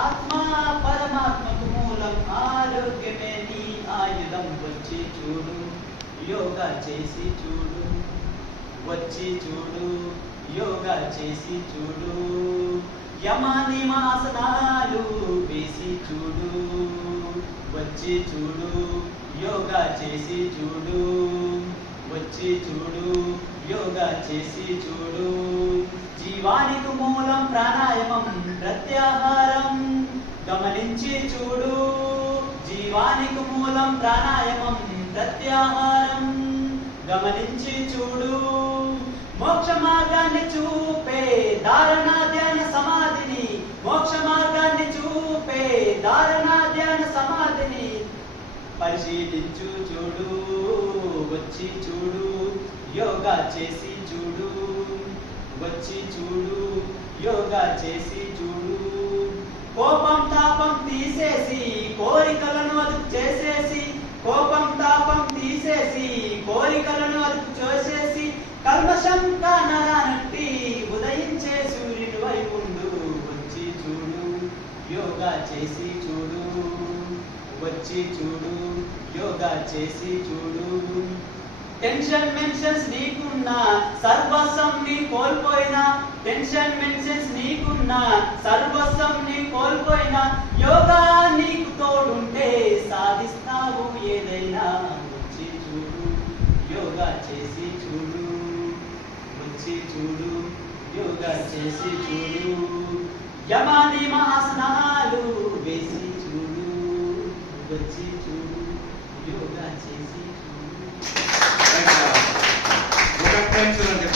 ఆత్మ పరమాత్మకు మూలం, ఆరోగ్యమే నీ ఆయుధం. వచ్చి చూడు, యోగా చేసి చూడు. వచ్చి చూడు, యోగా చేసి చూడు. యమ నియమాసనాలు వేసి చూడు. వచ్చి చూడు, యోగా చేసి చూడు. వచ్చి చూడు, యోగా చేసి చూడు. జీవానికి మూలం ప్రాణాయామం, ప్రత్యాహారం గమనించి చూడు. జీవానికి మూలం ప్రాణాయామం, ప్రత్యాహారం గమనించి చూడు. మోక్ష మార్గాన్ని చూపే ధారణా ధ్యాన సమాధిని, మోక్ష మార్గాన్ని చూపే ధారణా ధ్యాన సమాధిని పరిశీలించు చూడు. వచ్చి చూడు, యోగా చేసి చూడు. వచ్చి చూడు, యోగా చేసి చూడు. కోపం తాపం తీసేసి కోరికలను అదుపు చేసేసి, కోపం తాపం తీసేసి కోరికలను అదుపు చేసేసి, కల్మషం కానట్టి ఉదయించే సూర్యుని వైపుండు. వచ్చి చూడు, యోగా చేసి చూడు. వచ్చి చూడు, యోగా చేసి చూడు. టెన్షన్ మెన్షన్స్ నీకున్నా, సర్వస్వం నీ కోల్పోయినా. టెన్షన్ మెన్షన్స్ నీకున్నా, సర్వస్వం నీ కోల్పోయినా. యోగా నీకు తోడుంటే సాధిస్తావు ఏదైనా. వచ్చి చూడు, యోగా చేసి చూడు. వచ్చి చూడు, యోగా చేసి చూడు. యమ నియమాసనాలు వేసి చూడు. వచ్చి చూడు, యోగా చేసి చూడు. Thanks.